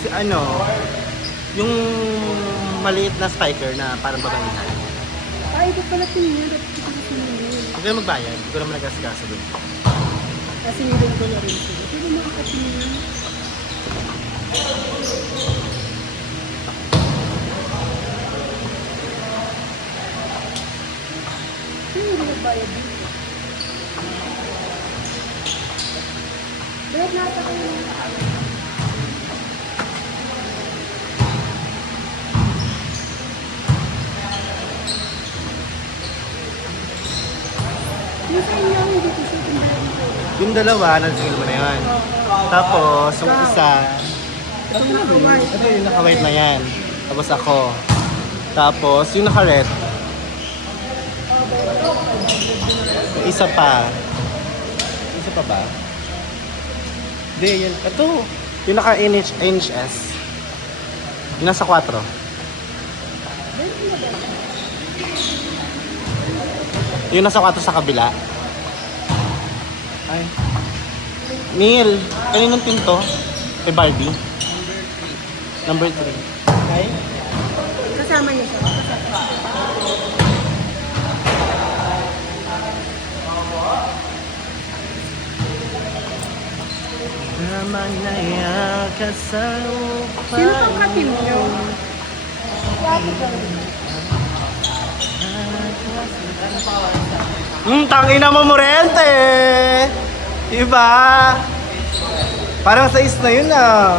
Si ano, yung maliit na spiker na parang babangihan. Ay, ito pala tingin. Huwag kayo magbayad, hindi ko naman nag-asikaso doon. Kasi nilin ko na rin sila. Pwede mo kakatingin. Sino hindi nagbayad dito? Bayad nata kayo. Yung sa inyo, hindi ko siya tingnan dito. Yung dalawa, nagsingil mo na yun. Tapos, yung isa, Itong naka-white. ito yung naka-white na yan. Tapos ako. Tapos, yung naka-red. Yung isa pa. Isa pa ba? Hindi, yun. Ito. Yung naka-NHS. Yung nasa 4. Yung nasa 4 sa kabila. Ay. Neil, kaninong team to? Kay Barbie? Number 3. Okay? Kasama niya siya. Naman na ka sa lupa. Sino pang ka-team niyo? Tangina mo Morente! Diba? Parang sa is na yun ah.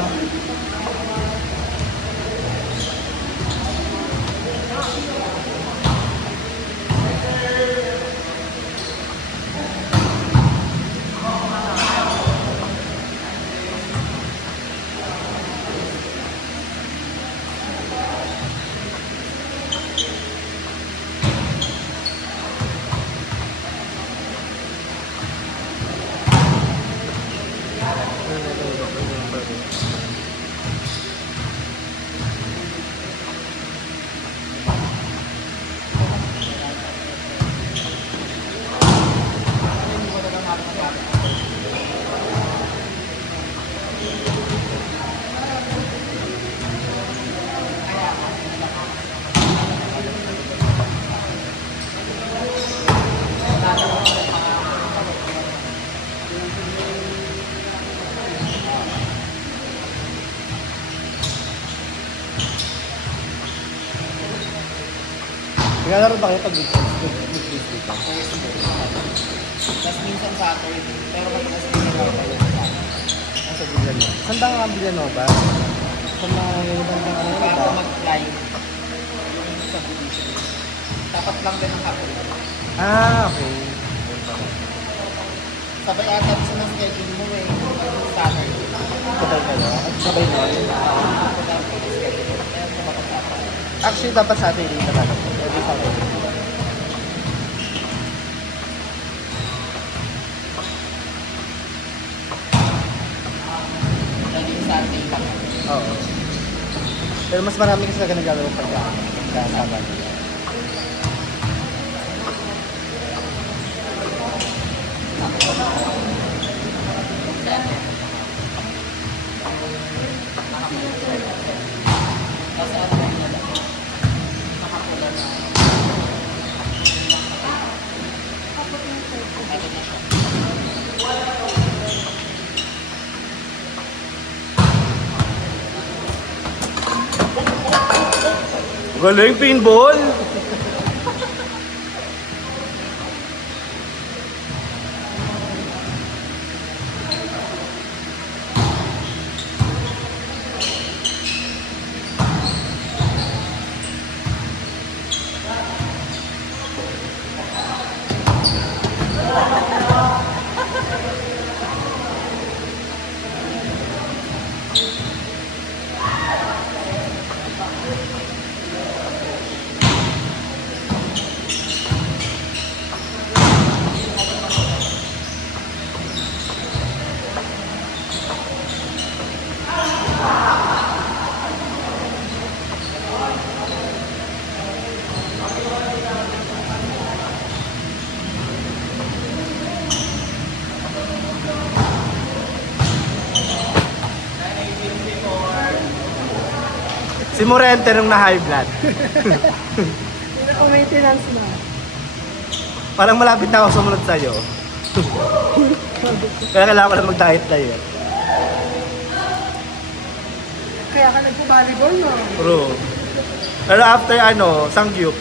Naglalaro ba kayo pag mag-face dito? Tapos minsan Saturday, pero matakas din nila kayo sa Sa Villanova. Saan ba ang Villanova? Sa mga ganyan bang ano Bago ba? mag-fly sa position. Tapat lang din ang hapon. Ah, okay. Sabay ata sa mga schedule mo eh. Saturday. Sabay kayo? At sabay nun? Kaya tumatak Saturday. Actually, dapat Saturday talaga. Every Saturday. Laging Sunday lang. Oo. Pero mas marami kasi talaga naglalaro pagka sa Sabado. Kasi ano lang nila. Nakapula na. Ano na siya. Galing pinball! Si Morente nung na-high blood. Hindi na ko maintenance na. Parang malapit na ako sumunod sa'yo. Kaya kailangan ko na mag-diet diet. Kaya ka nagpo-volleyball, no? Bro. Pero after Sangyup.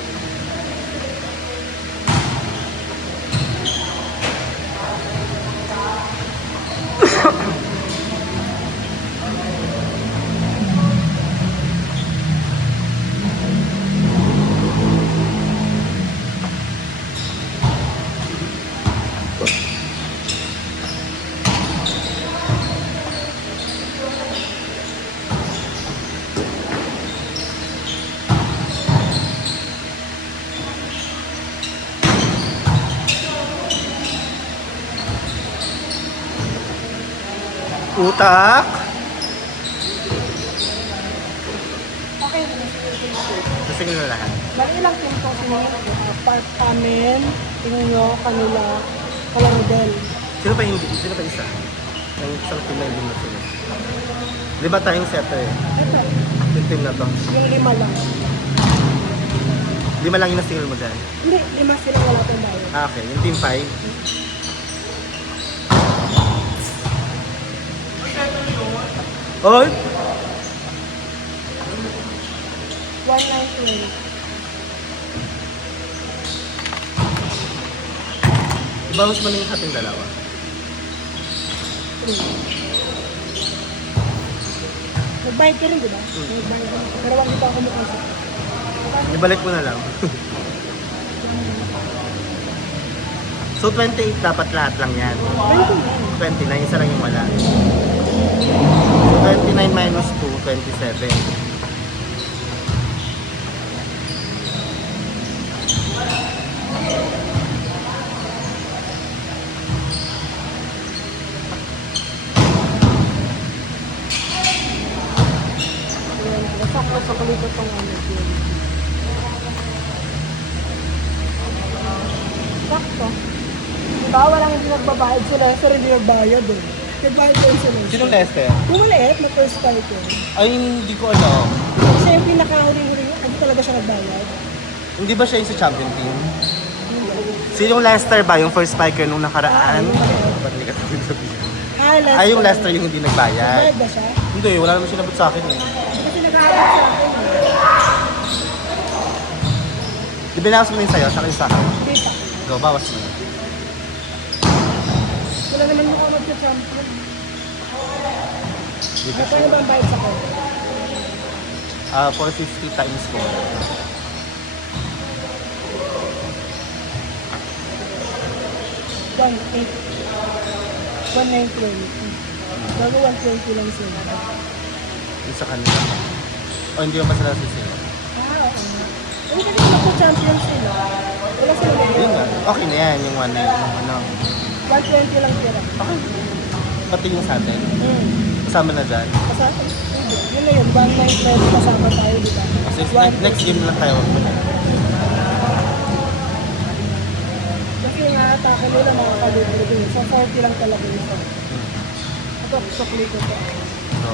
Utak. Okay. Sasingin na lahat. Bali ilang team to sinunod. Part amin, tingin nyo, kanila, Kalandel. Sino pa hindi? Sino pa isa? Yung isang team na hindi na sila. 5 tayong setter eh. Ito, Yung team na to. yung 5 lang. 5 lang yung na-single mo dyan. Hindi, 5 sila wala pong bayad. Ah, okay. Yung team 5. Oy! 1,920. Ibawas mo na yung ating dalawa. Nag-bayad ka rin, di ba? Nag-bayad ka rin. Pero wag dito ako mukha. Ibalik mo na lang. So 28 dapat lahat lang yan. 29, isa lang yung wala. So 29 minus 2, 27. Basta ko sa kalibot ng ano yun. Sakto. Diba, walang hindi nagbabayad sila, pero hindi nagbayad eh. Nagbayad ko sila. Sinong Lester? Kung maliit, na first fight ko. Ay, hindi ko alam. Siya yung pinakahuli-huli, hindi talaga siya nagbayad. Hindi ba siya yung sa champion team? Sinong Lester ba? Yung first spiker nung nakaraan? Ba't hindi ka sabihin? Last Ay, yung Lester yung hindi nagbayad. Nagbayad ba siya? Hindi, wala naman sinabot sa akin eh. Kasi nag-aaral sa akin. Di binawas mo na yung sayo, sa akin sa akin. Hindi pa. Go, bawas mo. Wala naman mukha magsa-champion. Di Ano ka ba ang bayad sa akin? 450 times 4. One eight. 1,920. Bago 120 lang sila. Yung sa kanila. O hindi mo pa sila sisiyo. Oo. Hindi kasi magsa-champion sila. Wala sila Yun nag- nga. Okay na yan, yung 1 yung ano. 120 lang tira. Okay. Pati yung sa atin. Kasama na dyan. Kasama, hindi. Yun na yun, 1,920 kasama tayo, di ba? Kasi next game na lang tayo. Kasi nga, atake nila mga kalibre din. So, 40 lang talaga yun. Ito, sa kulit ito. So,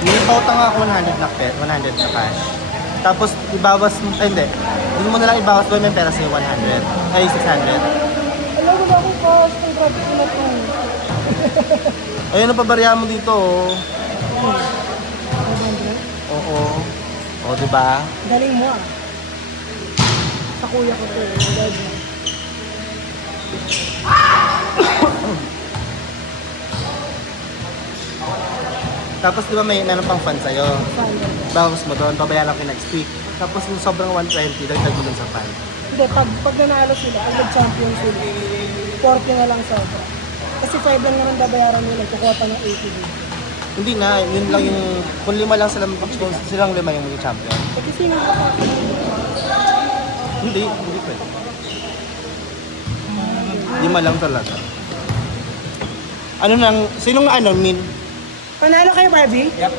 Nilipautang ako 100 na pet, 100 na cash. Tapos ibawas mo, ay hindi. Hindi mo na lang ibawas doon yung pera sa'yo 100. Ay, 600. Alam mo ba akong cost? Ang grabe ko na ito. Ayun ang pabarya mo dito, oh. 500? Oo. O, diba? Galing mo ah. Sa kuya ko to. Galing. Tapos di ba may meron pang fan sa'yo? 500. Bawas mo doon, babayaran ko next week. Tapos yung sobrang 120, dagdag mo dun sa fan. Hindi, pag nanalo sila, pag nag-champion sila, 40 na lang sobra. Kasi 5 lang naman babayaran nila, kukuha pa ng 80 din. Hindi na, yun lang yung, kung lima lang sila, kung silang lima yung champion. Eh, kasi nga atake. Hindi pwede. Lima lang talaga. Ano nang, sinong ano, Min? Panalo kayo, Barbie? Yep.